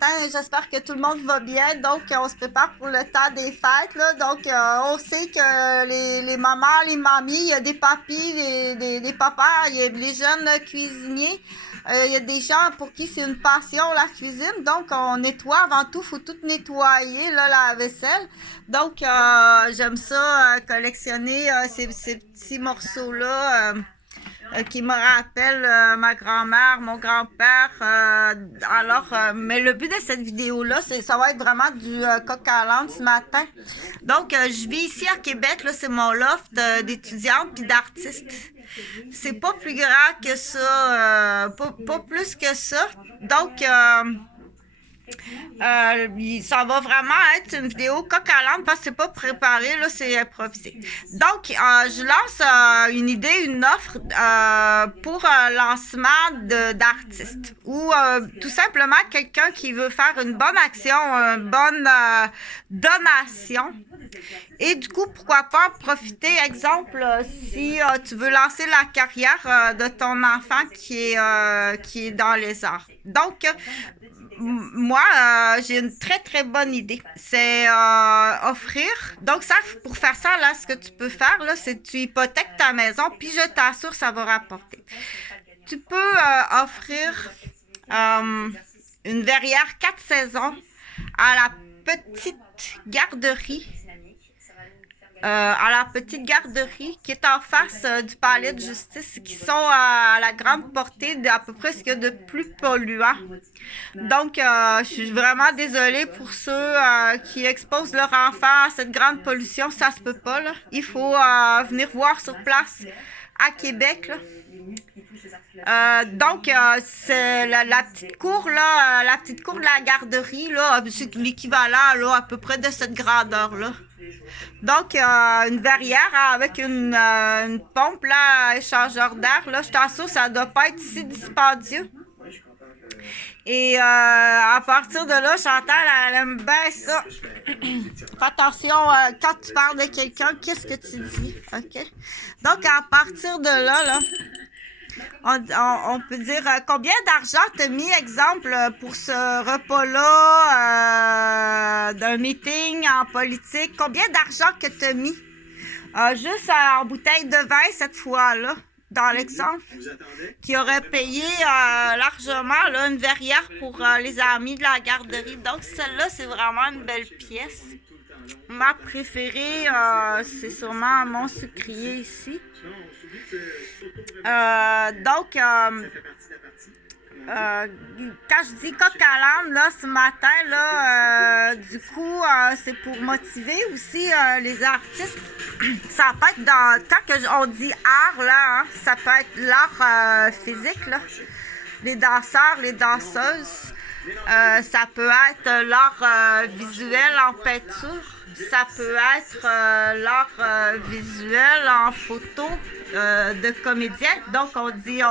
matin. J'espère que tout le monde va bien. Donc, on se prépare pour le temps des fêtes, là. Donc, on sait que les mamans, les mamies, il y a des papis, des papas, il y a les jeunes cuisiniers. Il y a des gens pour qui c'est une passion, la cuisine. Donc, on nettoie avant tout. Il faut tout nettoyer, là, la vaisselle. Donc, j'aime ça, collectionner ces petits morceaux-là. Qui me rappelle ma grand-mère, mon grand-père. Mais le but de cette vidéo-là, ça va être vraiment du coq à l'âne ce matin. Donc, je vis ici à Québec, là, c'est mon loft d'étudiantes puis d'artistes. C'est pas plus grand que ça, pas plus que ça. Donc, ça va vraiment être une vidéo coq à l'âne parce que c'est pas préparé, là, c'est improvisé. Donc, je lance une idée, une offre pour lancement d'artistes ou tout simplement quelqu'un qui veut faire une bonne action, une bonne donation. Et du coup, pourquoi pas en profiter, exemple, si tu veux lancer la carrière de ton enfant qui est dans les arts. Donc, moi, j'ai une très, très bonne idée. C'est offrir. Donc, ça, pour faire ça, là, ce que tu peux faire, là, c'est que tu hypothèques ta maison, puis je t'assure, ça va rapporter. Tu peux offrir une verrière 4 saisons à la petite garderie. Qui est en face du palais de justice, qui sont à la grande portée d'à peu près ce qu'il y a de plus polluant. Donc, je suis vraiment désolée pour ceux qui exposent leur enfant à cette grande pollution. Ça se peut pas, là. Il faut venir voir sur place à Québec, là. Donc, c'est la petite cour, là, la petite cour de la garderie, là, c'est l'équivalent, là, à peu près de cette grandeur-là. Donc, une verrière avec une pompe, là, échangeur d'air, là, je t'assure, ça doit pas être si dispendieux. Et à partir de là, Chantal, elle aime bien ça. Fais attention, quand tu parles de quelqu'un, qu'est-ce que tu dis, OK? Donc, à partir de là, on peut dire combien d'argent t'as mis, exemple, pour ce repas-là d'un meeting en politique. Combien d'argent que t'as mis? Juste en bouteille de vin cette fois-là, dans l'exemple, qui aurait payé largement là, une verrière pour les amis de la garderie. Donc, celle-là, c'est vraiment une belle pièce. Ma préférée, c'est sûrement mon sucrier ici. Donc, quand je dis coq à l'âne, là, ce matin, là, du coup, c'est pour motiver aussi les artistes. Ça peut être quand on dit art, là, hein, ça peut être l'art physique, là. Les danseurs, les danseuses. Ça peut être l'art visuel en peinture. Ça peut être l'art visuel en photo de comédien. Donc, on dit,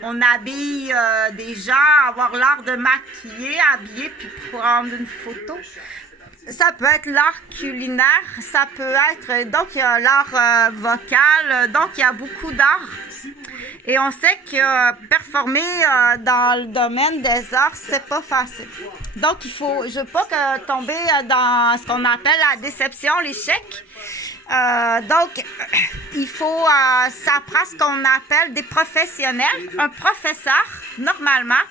on habille des gens, avoir l'art de maquiller, habiller, puis prendre une photo. Ça peut être l'art culinaire. Ça peut être, donc, il y a l'art vocal. Donc, il y a beaucoup d'art. Et on sait que performer dans le domaine des arts, c'est pas facile. Donc, je veux pas tomber dans ce qu'on appelle la déception, l'échec. Donc, il faut, ça prend ce qu'on appelle des professionnels. Un professeur, normalement,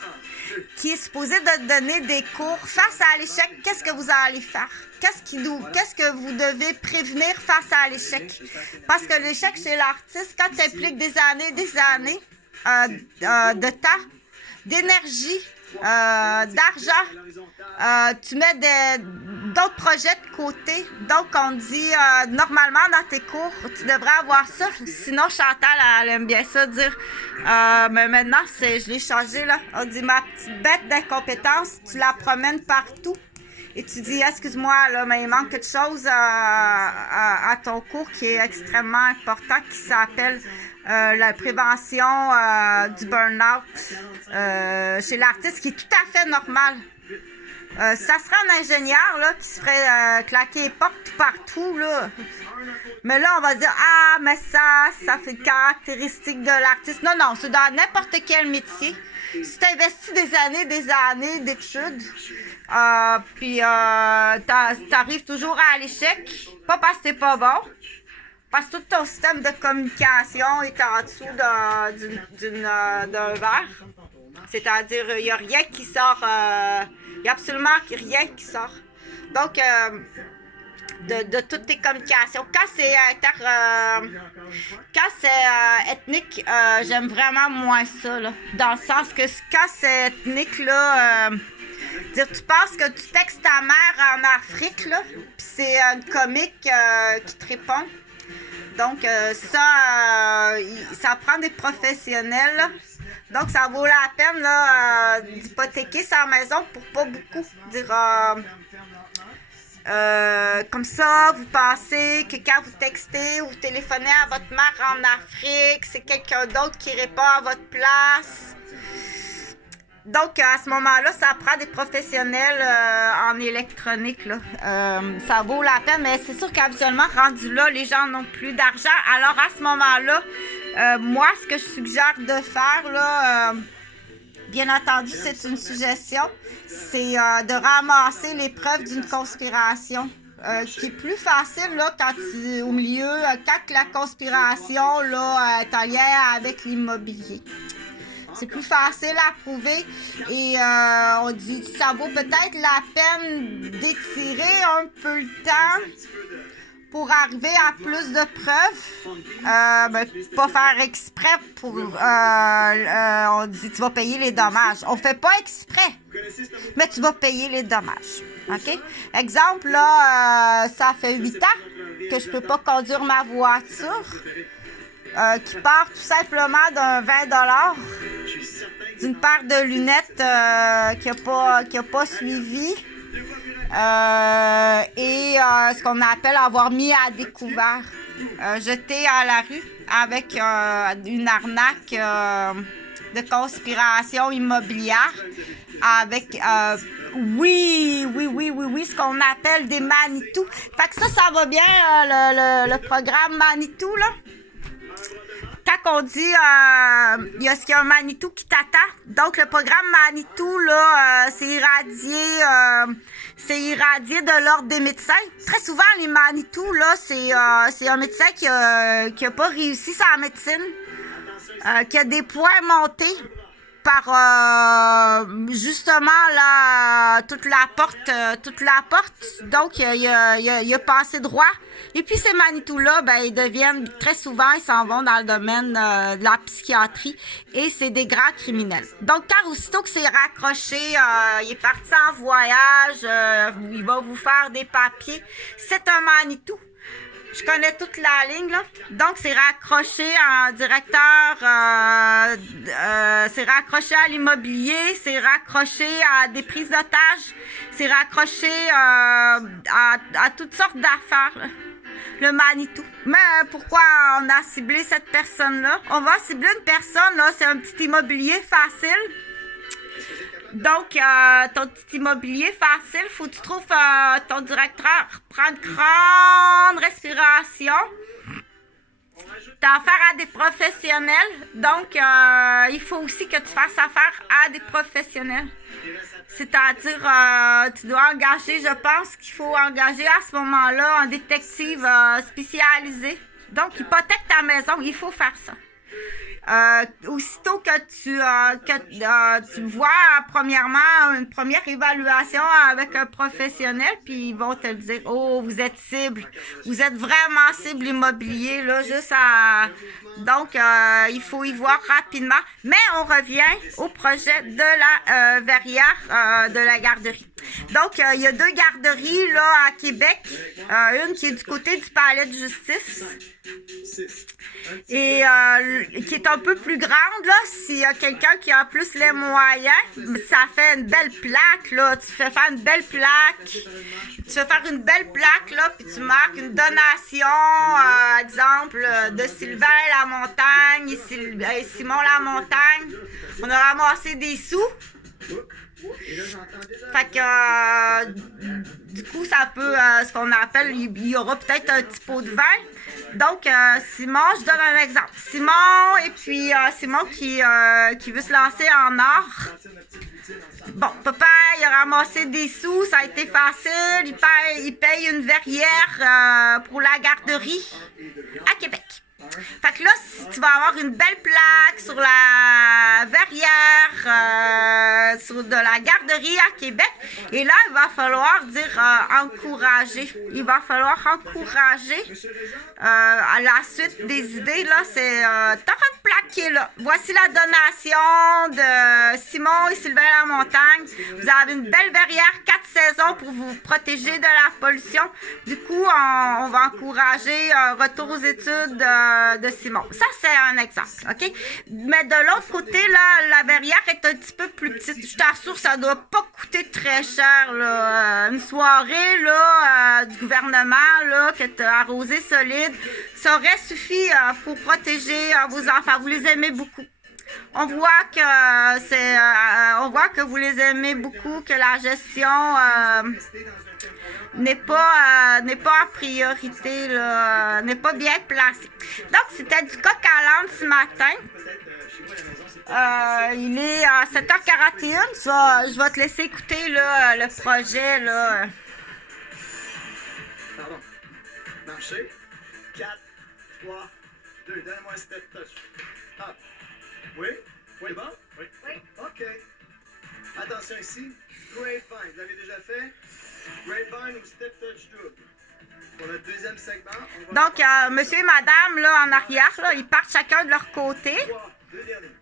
qui est supposé de donner des cours face à l'échec. Qu'est-ce que vous allez faire? Qu'est-ce que vous devez prévenir face à l'échec? Parce que l'échec chez l'artiste, quand tu impliques des années de temps, d'énergie, d'argent, tu mets d'autres projets de côté. Donc, on dit, normalement, dans tes cours, tu devrais avoir ça. Sinon, Chantal, elle aime bien ça, dire, mais maintenant, je l'ai changé, là. On dit, ma petite bête d'incompétence, tu la promènes partout. Et tu dis, excuse-moi, là, mais il manque quelque chose à ton cours qui est extrêmement important, qui s'appelle la prévention du burn-out chez l'artiste, qui est tout à fait normal. Ça serait un ingénieur là, qui se ferait claquer les portes partout, là. Mais là, on va dire, mais ça fait caractéristique de l'artiste. Non, c'est dans n'importe quel métier. Si tu investis des années d'études, puis t'arrives toujours à l'échec, pas parce que t'es pas bon, parce que tout ton système de communication est en dessous d'un verre. C'est-à-dire, il n'y a rien qui sort, il n'y a absolument rien qui sort. Donc, de toutes tes communications. Quand c'est ethnique, j'aime vraiment moins ça, là. Dans le sens que quand c'est ethnique, là, dire, tu penses que tu textes ta mère en Afrique, là, puis c'est une comique qui te répond. Donc, ça prend des professionnels, là. Donc, ça vaut la peine là, d'hypothéquer sa maison pour pas beaucoup. Dire, comme ça, vous pensez que quand vous textez ou vous téléphonez à votre mère en Afrique, c'est quelqu'un d'autre qui répond à votre place. Donc, à ce moment-là, ça prend des professionnels en électronique, là. Ça vaut la peine, mais c'est sûr qu'habituellement, rendu là, les gens n'ont plus d'argent. Alors, à ce moment-là, moi, ce que je suggère de faire, là, bien entendu, c'est une suggestion, c'est de ramasser les preuves d'une conspiration. Qui est plus facile là, quand tu au milieu, quand la conspiration là, est en lien avec l'immobilier. C'est plus facile à prouver et on dit que ça vaut peut-être la peine d'étirer un peu le temps pour arriver à plus de preuves. Pas faire exprès pour... on dit tu vas payer les dommages. On fait pas exprès, mais tu vas payer les dommages. OK? Exemple, là, ça fait 8 ans que je peux pas conduire ma voiture. Qui part tout simplement d'un 20$, d'une paire de lunettes qui a pas suivi et ce qu'on appelle avoir mis à découvert, jeté à la rue avec une arnaque de conspiration immobilière avec oui, ce qu'on appelle des Manitou. Fait que ça va bien le programme Manitou là. Quand on dit il y a un Manitou qui t'attend, donc le programme Manitou là, c'est irradié de l'ordre des médecins. Très souvent les Manitou là, c'est un médecin qui a pas réussi sa médecine, qui a des points montés par justement là toute la porte. Donc il a passé droit. Et puis ces Manitou-là, ben, ils deviennent très souvent, ils s'en vont dans le domaine de la psychiatrie et c'est des grands criminels. Donc quand aussitôt que c'est raccroché, il est parti en voyage, il va vous faire des papiers, c'est un Manitou. Je connais toute la ligne, là. Donc, c'est raccroché en directeur, c'est raccroché à l'immobilier, c'est raccroché à des prises d'otages, c'est raccroché à toutes sortes d'affaires, là. Le Manitou. Mais pourquoi on a ciblé cette personne-là? On va cibler une personne, là, c'est un petit immobilier facile. Donc, ton petit immobilier facile, faut que tu trouves ton directeur, prendre une grande respiration. T'as affaire à des professionnels, donc il faut aussi que tu fasses affaire à des professionnels. C'est-à-dire, tu dois engager, je pense qu'il faut engager à ce moment-là un détective spécialisé. Donc, hypothèque ta maison, il faut faire ça. Aussitôt que tu vois premièrement une première évaluation avec un professionnel, puis ils vont te dire, oh, vous êtes cible, vous êtes vraiment cible immobilier, là, juste à... Donc, il faut y voir rapidement. Mais on revient au projet de la verrière de la garderie. Donc, il y a 2 garderies là à Québec. Une qui est du côté du palais de justice et qui est un peu plus grande, là. S'il y a quelqu'un qui a plus les moyens, ça fait une belle plaque, là. Tu fais faire une belle plaque. Là, puis tu marques une donation, exemple, de Sylvain Lamontagne et Simon Lamontagne. On a ramassé des sous. Fait que du coup, ça peut, ce qu'on appelle, il y aura peut-être un petit pot de vin. Donc, Simon, je donne un exemple. Simon, et puis Simon qui veut se lancer en art. Bon, papa, il a ramassé des sous, ça a été facile. Il paye une verrière pour la garderie à Québec. Fait que là, si tu vas avoir une belle plaque sur la verrière de la garderie à Québec, et là, il va falloir dire encourager. Il va falloir encourager à la suite des idées. Là, c'est t'auras une plaque qui est là. Voici la donation de Simon et Sylvain Lamontagne. Vous avez une belle verrière, 4 saisons pour vous protéger de la pollution. Du coup, on va encourager un retour aux études de Simon. Ça, c'est un exemple, OK? Mais de l'autre côté, là, la verrière est un petit peu plus petite. Je t'assure, ça doit pas coûter très cher, là. Une soirée, là, du gouvernement, là, que tu as arrosé solide, ça aurait suffi pour protéger vos enfants. Vous les aimez beaucoup. On voit que vous les aimez beaucoup, que la gestion n'est pas à priorité, là, n'est pas bien placée. Donc, c'était du coq à l'âne ce matin. Il est à 7h41. Je vais te laisser écouter là, le projet. Là. Pardon. Marcher. 4, 3, 2. Donne-moi un step touch. Hop. Oui? Oui. C'est bon? Oui. Oui. OK. Attention ici. Grapevine. Vous l'avez déjà fait? Grapevine ou step touch double. Pour le deuxième segment, on va... Donc, monsieur et madame, là, en arrière, là, ils partent chacun de leur côté. 3, 2 derniers.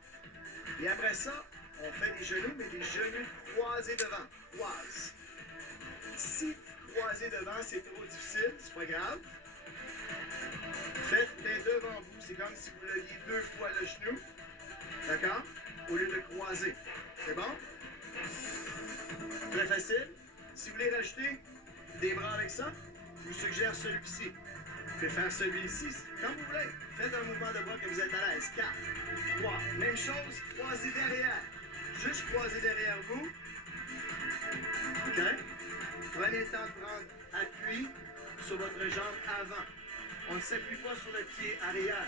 Et après ça, on fait des genoux, mais des genoux croisés devant. Croise. Si croiser devant, c'est trop difficile, c'est pas grave. Faites-les devant vous. C'est comme si vous leviez 2 fois le genou. D'accord? Au lieu de croiser. C'est bon? Très facile. Si vous voulez rajouter des bras avec ça, je vous suggère celui-ci. Vous pouvez faire celui-ci. Comme vous voulez. Faites un mouvement de bras que vous êtes à l'aise. 4, 3. Même chose, croisez derrière. Juste croisez derrière vous. OK? Prenez le temps de prendre appui sur votre jambe avant. On ne s'appuie pas sur le pied arrière.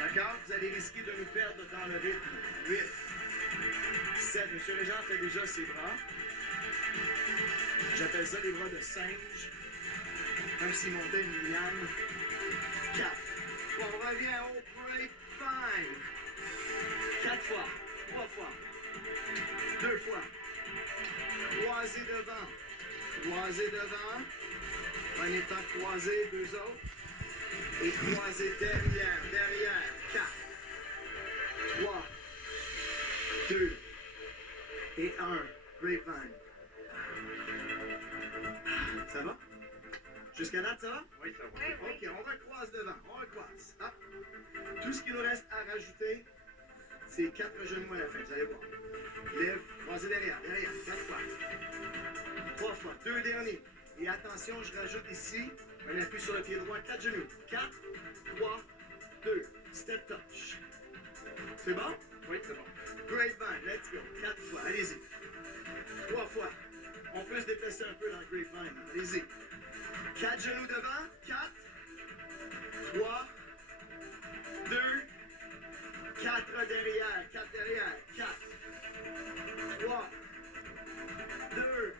D'accord? Vous allez risquer de nous perdre dans le rythme. 8, 7. Monsieur Régent fait déjà ses bras. J'appelle ça les bras de singe. Comme s'il montait une liane. 4. On revient au grapevine. 4 fois. 3 fois. 2 fois. Croisez devant. Croisez devant. Prenez le temps de croiser 2 autres. Et croisez derrière. Derrière. 4. 3. 2. Et 1. Grapevine. Ça va? Jusqu'à date, ça va? Oui, ça va. OK, on recroise devant. On recroise. Hop. Tout ce qu'il nous reste à rajouter, c'est 4 genoux à la fin. Vous allez voir. Lève, croisez derrière. Derrière. 4 fois. 3 fois. 2 derniers. Et attention, je rajoute ici un appui sur le pied droit. 4 genoux. 4, 3, 2. Step touch. C'est bon? Oui, c'est bon. Grapevine. Let's go. 4 fois. Allez-y. 3 fois. On peut se déplacer un peu dans le grapevine. Allez-y. 4 genoux devant. 4, 3, 2, 4 derrière. 4 derrière. 4, 3, 2,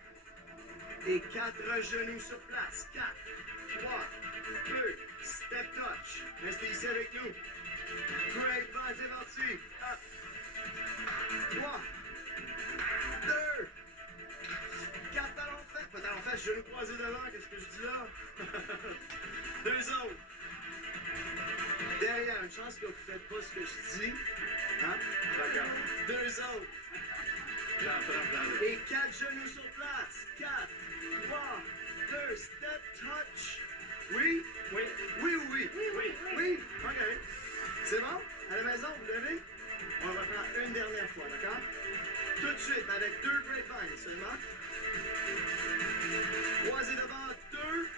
et 4 genoux sur place. 4, 3, 2, step touch. Restez ici avec nous. Grapevine, c'est parti. 3, 2, 4 talons faits. Pas talons faits, genoux croisés devant. Qu'est-ce que je dis là? 2 autres. Derrière, une chance que vous ne faites pas ce que je dis. Hein? 2 autres. Et 4 genoux sur place. 4, 3, 2, step touch. Oui? Oui. Oui ou oui? Oui. Oui? OK. C'est bon? À la maison, vous levez? On va reprendre une dernière fois, d'accord? Tout de suite, avec 2 grapevines seulement. Croisez devant 2.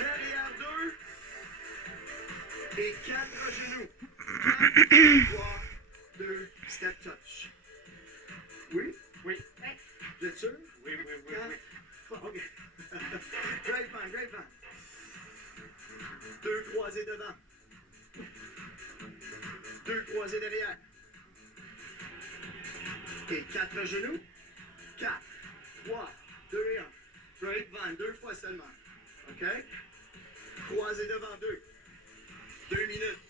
Derrière 2. Et 4 genoux. 4, 3, 2, step touch. Oui? Oui. Vous êtes sûr? Oui. Croisez derrière. OK, 4 genoux. 4, 3, 2 et 1. Grapevine, 2 fois seulement. OK? Croisez devant 2. 2 minutes.